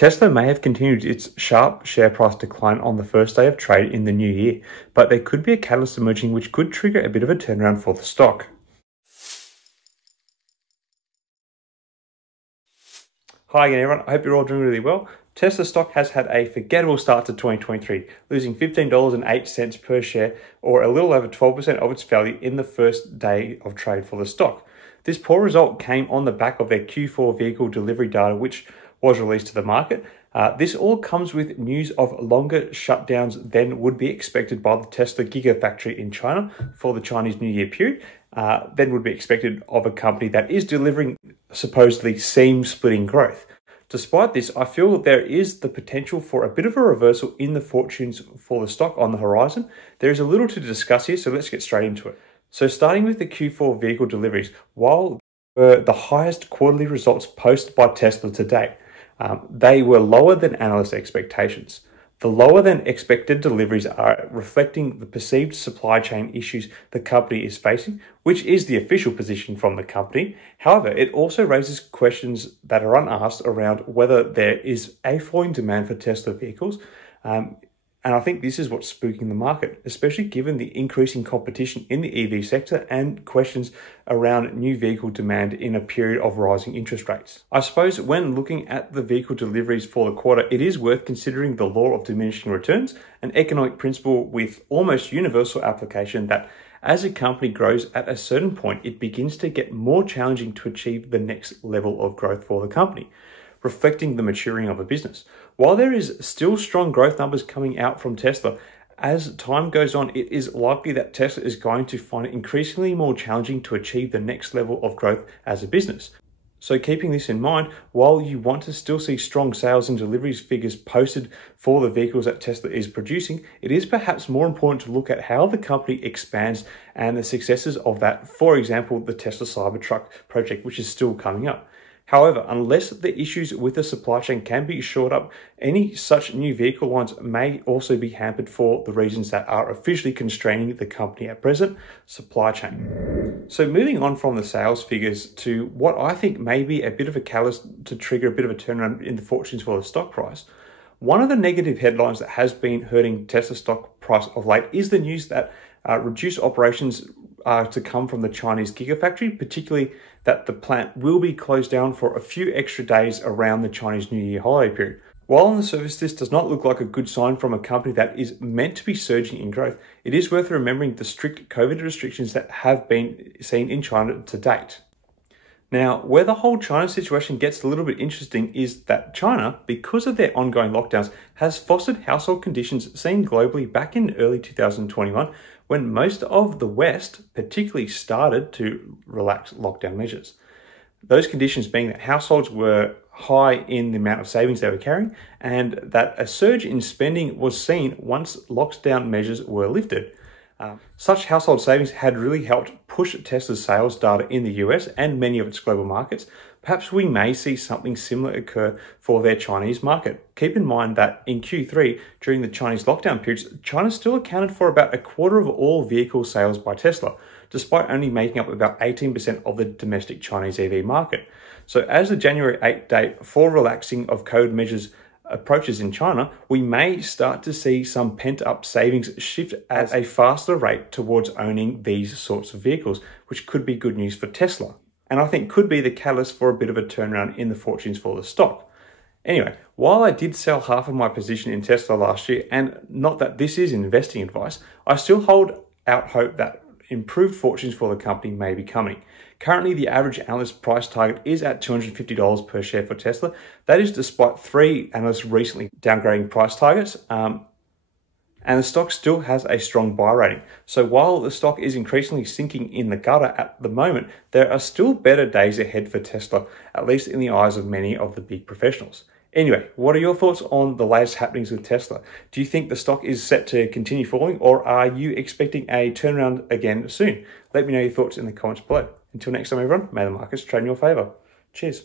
Tesla may have continued its sharp share price decline on the first day of trade in the new year, but there could be a catalyst emerging which could trigger a bit of a turnaround for the stock. Hi again everyone, I hope you're all doing really well. Tesla stock has had a forgettable start to 2023, losing $15.08 per share, or a little over 12% of its value in the first day of trade for the stock. This poor result came on the back of their Q4 vehicle delivery data, which was released to the market. This all comes with news of longer shutdowns than would be expected by the Tesla Gigafactory in China for the Chinese New Year period, than would be expected of a company that is delivering supposedly seam-splitting growth. Despite this, I feel that there is the potential for a bit of a reversal in the fortunes for the stock on the horizon. There is a little to discuss here, so let's get straight into it. So starting with the Q4 vehicle deliveries, while were the highest quarterly results posted by Tesla to date, they were lower than analyst expectations. The lower than expected deliveries are reflecting the perceived supply chain issues the company is facing, which is the official position from the company. However, it also raises questions that are unasked around whether there is a falling demand for Tesla vehicles. And I think this is what's spooking the market, especially given the increasing competition in the EV sector and questions around new vehicle demand in a period of rising interest rates. I suppose when looking at the vehicle deliveries for the quarter, it is worth considering the law of diminishing returns, an economic principle with almost universal application that as a company grows at a certain point, it begins to get more challenging to achieve the next level of growth for the company, reflecting the maturing of a business. While there is still strong growth numbers coming out from Tesla, as time goes on, it is likely that Tesla is going to find it increasingly more challenging to achieve the next level of growth as a business. So keeping this in mind, while you want to still see strong sales and deliveries figures posted for the vehicles that Tesla is producing, it is perhaps more important to look at how the company expands and the successes of that, for example, the Tesla Cybertruck project, which is still coming up. However, unless the issues with the supply chain can be shored up, any such new vehicle lines may also be hampered for the reasons that are officially constraining the company at present, supply chain. So moving on from the sales figures to what I think may be a bit of a catalyst to trigger a bit of a turnaround in the fortunes for the stock price. One of the negative headlines that has been hurting Tesla stock price of late is the news that reduced operations are to come from the Chinese Gigafactory, particularly that the plant will be closed down for a few extra days around the Chinese New Year holiday period. While on the surface this does not look like a good sign from a company that is meant to be surging in growth, it is worth remembering the strict COVID restrictions that have been seen in China to date. Now, where the whole China situation gets a little bit interesting is that China, because of their ongoing lockdowns, has fostered household conditions seen globally back in early 2021, when most of the West particularly started to relax lockdown measures. Those conditions being that households were high in the amount of savings they were carrying, and that a surge in spending was seen once lockdown measures were lifted. Such household savings had really helped push Tesla's sales data in the US and many of its global markets. Perhaps we may see something similar occur for their Chinese market. Keep in mind that in Q3, during the Chinese lockdown periods, China still accounted for about a quarter of all vehicle sales by Tesla, despite only making up about 18% of the domestic Chinese EV market. So as the January 8th date for relaxing of COVID measures approaches in China, we may start to see some pent-up savings shift at a faster rate towards owning these sorts of vehicles, which could be good news for Tesla, and I think could be the catalyst for a bit of a turnaround in the fortunes for the stock. Anyway, while I did sell half of my position in Tesla last year, and not that this is investing advice, I still hold out hope that improved fortunes for the company may be coming. Currently, the average analyst price target is at $250 per share for Tesla. That is despite 3 analysts recently downgrading price targets, and the stock still has a strong buy rating. So while the stock is increasingly sinking in the gutter at the moment, there are still better days ahead for Tesla, at least in the eyes of many of the big professionals. Anyway, what are your thoughts on the latest happenings with Tesla? Do you think the stock is set to continue falling, or are you expecting a turnaround again soon? Let me know your thoughts in the comments below. Until next time, everyone, may the markets trade in your favor. Cheers.